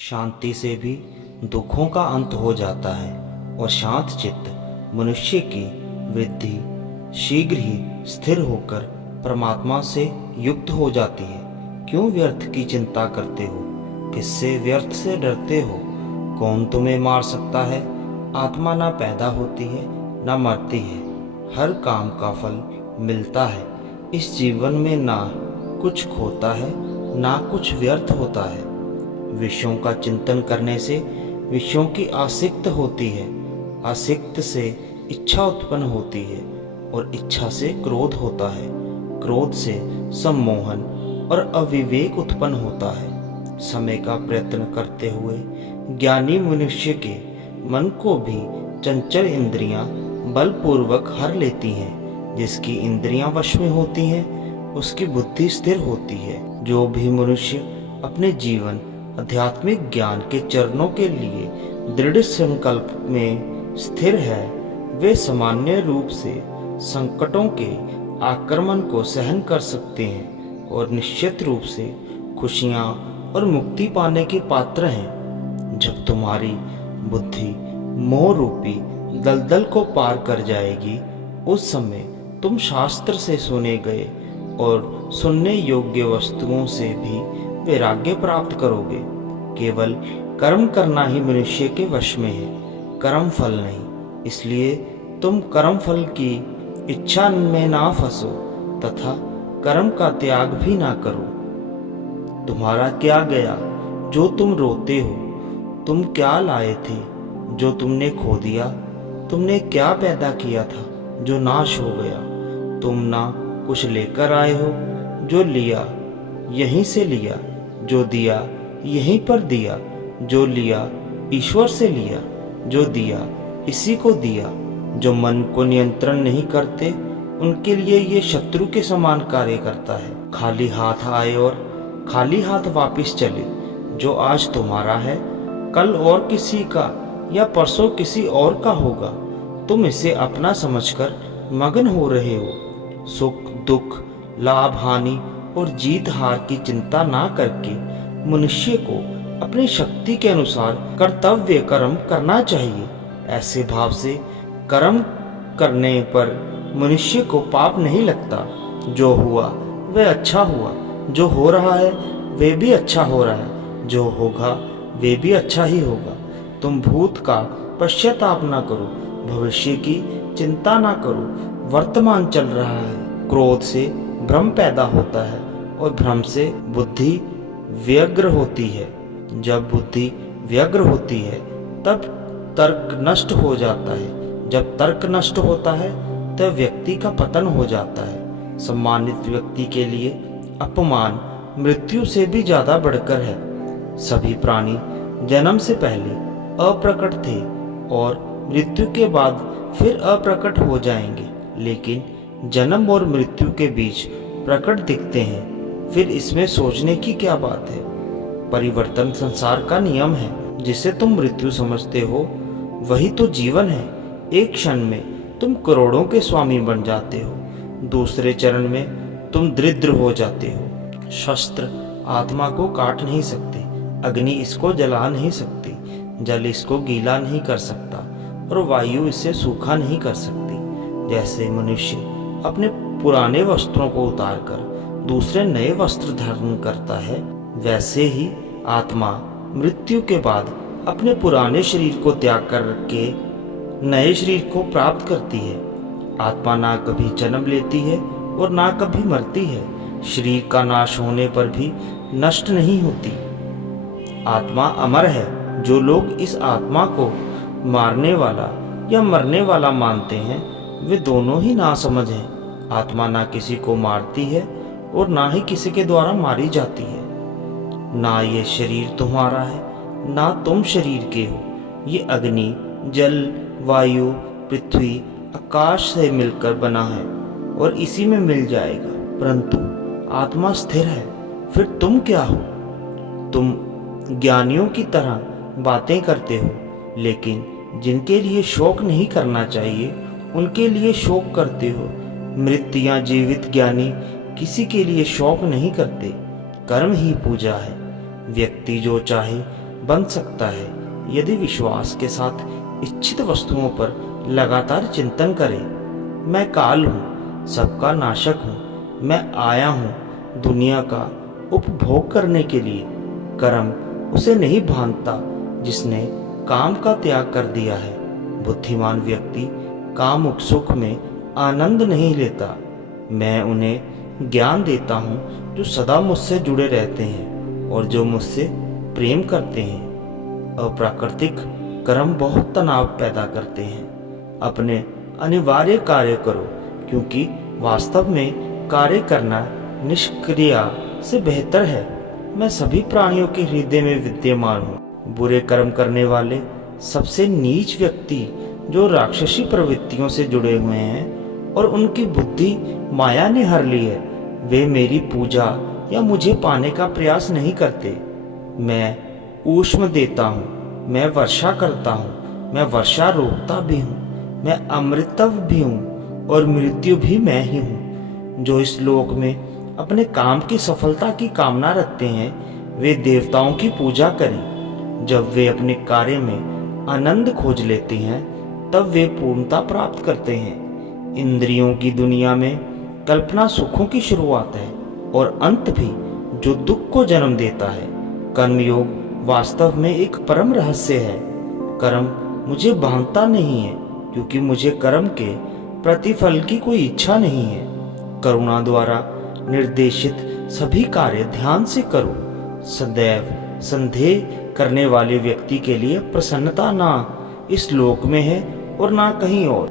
शांति से भी दुखों का अंत हो जाता है और शांत चित्त मनुष्य की वृद्धि शीघ्र ही स्थिर होकर परमात्मा से युक्त हो जाती है। क्यों व्यर्थ की चिंता करते हो? किससे व्यर्थ से डरते हो? कौन तुम्हें मार सकता है? आत्मा ना पैदा होती है ना मरती है, हर काम का फल मिलता है। इस जीवन में ना कुछ खोता है ना कुछ व्यर्थ होता है। विषयों का चिंतन करने से विषयों की आसक्त होती है, आसक्त से इच्छा उत्पन्न होती है और इच्छा से क्रोध होता है, क्रोध से सम्मोहन और अविवेक उत्पन्न होता है। समय का प्रयत्न करते हुए ज्ञानी मनुष्य के मन को भी चंचल इंद्रियां बलपूर्वक हर लेती हैं। जिसकी इंद्रियां वश में होती हैं उसकी बुद्धि स्थिर होती है। जो भी मनुष्य अपने जीवन आध्यात्मिक ज्ञान के चरणों के लिए दृढ़ संकल्प में स्थिर है, वे सामान्य रूप से संकटों के आक्रमण को सहन कर सकते हैं और निश्चित रूप से खुशियां और मुक्ति पाने के पात्र हैं। जब तुम्हारी बुद्धि मोह रूपी दलदल को पार कर जाएगी, उस समय तुम शास्त्र से सुने गए और सुनने योग्य वस्तुओं से भी वैराग्य प्राप्त करोगे। केवल कर्म करना ही मनुष्य के वश में है, कर्म फल नहीं। इसलिए तुम कर्म फल की इच्छा में ना फंसो तथा कर्म का त्याग भी ना करो। तुम्हारा क्या गया जो तुम रोते हो? तुम क्या लाए थे जो तुमने खो दिया? तुमने क्या पैदा किया था जो नाश हो गया? तुम ना कुछ लेकर आए हो, जो लिया यहीं से लिया, जो दिया यहीं पर दिया, जो लिया ईश्वर से लिया, जो दिया इसी को दिया। जो मन को नियंत्रण नहीं करते उनके लिए ये शत्रु के समान कार्य करता है। खाली हाथ आए और खाली हाथ वापस चले। जो आज तुम्हारा है कल और किसी का या परसों किसी और का होगा। तुम इसे अपना समझकर मगन हो रहे हो। सुख दुख लाभ हानि और जीत हार की चिंता ना करके मनुष्य को अपनी शक्ति के अनुसार कर्तव्य कर्म करना चाहिए। ऐसे भाव से कर्म करने पर मनुष्य को पाप नहीं लगता। जो हुआ वह अच्छा हुआ, जो हो रहा है वे भी अच्छा हो रहा है, जो होगा वे भी अच्छा ही होगा। तुम भूत का पश्चाताप ना करो, भविष्य की चिंता ना करो। वर्तमान चल रहा है। क्रोध से भ्रम पैदा होता है और भ्रम से बुद्धि व्यग्र होती है। जब बुद्धि व्यग्र होती है तब तर्क नष्ट हो जाता है। जब तर्क नष्ट होता है तब व्यक्ति का पतन हो जाता है। सम्मानित व्यक्ति के लिए अपमान मृत्यु से भी ज्यादा बढ़कर है। सभी प्राणी जन्म से पहले अप्रकट थे और मृत्यु के बाद फिर अप्रकट हो जाएंगे, लेकिन जन्म और मृत्यु के बीच प्रकट दिखते हैं। फिर इसमें सोचने की क्या बात है? परिवर्तन संसार का नियम है। जिसे तुम मृत्यु समझते हो वही तो जीवन है। एक क्षण में तुम करोड़ों के स्वामी बन जाते हो, दूसरे चरण में तुम दरिद्र हो जाते हो। शस्त्र आत्मा को काट नहीं सकते, अग्नि इसको जला नहीं सकती, जल इसको गीला नहीं कर सकता और वायु इसे सूखा नहीं कर सकती। जैसे मनुष्य अपने पुराने वस्त्रों को उतारकर दूसरे नए वस्त्र धारण करता है, वैसे ही आत्मा मृत्यु के बाद अपने पुराने शरीर को त्याग करके नए शरीर को प्राप्त करती है। आत्मा ना कभी जन्म लेती है और ना कभी मरती है। शरीर का नाश होने पर भी नष्ट नहीं होती। आत्मा अमर है। जो लोग इस आत्मा को मारने वाला या मरने वाला मानते हैं वे दोनों ही नासमझ हैं। आत्मा ना किसी को मारती है और ना ही किसी के द्वारा मारी जाती है। ना ये शरीर तुम्हारा है ना तुम शरीर के हो। ये अग्नि जल वायु पृथ्वी आकाश से मिलकर बना है और इसी में मिल जाएगा। परंतु आत्मा स्थिर है। फिर तुम क्या हो? तुम ज्ञानियों की तरह बातें करते हो, लेकिन जिनके लिए शोक नहीं करना चाहिए उनके लिए शोक करते हो। मृत या जीवित ज्ञानी किसी के लिए शोक नहीं करते। कर्म ही पूजा है। व्यक्ति जो चाहे बन सकता है यदि विश्वास के साथ इच्छित वस्तुओं पर लगातार चिंतन करें। मैं काल हूँ, सबका नाशक हूँ। मैं आया हूँ दुनिया का उपभोग करने के लिए। कर्म उसे नहीं भांता जिसने काम का त्याग कर दिया है। बुद्धिमान व्यक्ति कामुक सुख में आनंद नहीं लेता। मैं उन्हें ज्ञान देता हूँ जो सदा मुझसे जुड़े रहते हैं और जो मुझसे प्रेम करते हैं। अप्राकृतिक कर्म बहुत तनाव पैदा करते हैं। अपने अनिवार्य कार्य करो, क्योंकि वास्तव में कार्य करना निष्क्रिया से बेहतर है। मैं सभी प्राणियों के हृदय में विद्यमान हूँ। बुरे कर्म करने वाले सबसे नीच व्यक्ति जो राक्षसी प्रवृत्तियों से जुड़े हुए हैं और उनकी बुद्धि माया ने हर ली है, वे मेरी पूजा या मुझे पाने का प्रयास नहीं करते। मैं ऊष्म देता हूँ, मैं वर्षा करता हूँ, मैं वर्षा रोकता भी हूँ, मैं अमृतत्व भी हूँ और मृत्यु भी मैं ही हूँ। जो इस लोक में अपने काम की सफलता की कामना रखते हैं, वे देवताओं की पूजा करें। जब वे अपने कार्य में आनंद खोज लेते हैं, तब वे पूर्णता प्राप्त करते हैं। इंद्रियों की दुनिया में कल्पना सुखों की शुरुआत है और अंत भी, जो दुख को जन्म देता है। कर्मयोग वास्तव में एक परम रहस्य है। कर्म मुझे बांधता नहीं है, क्योंकि मुझे कर्म के प्रतिफल की कोई इच्छा नहीं है। करुणा द्वारा निर्देशित सभी कार्य ध्यान से करो। सदैव संदेह करने वाले व्यक्ति के लिए प्रसन्नता ना इस लोक में है और ना कहीं और।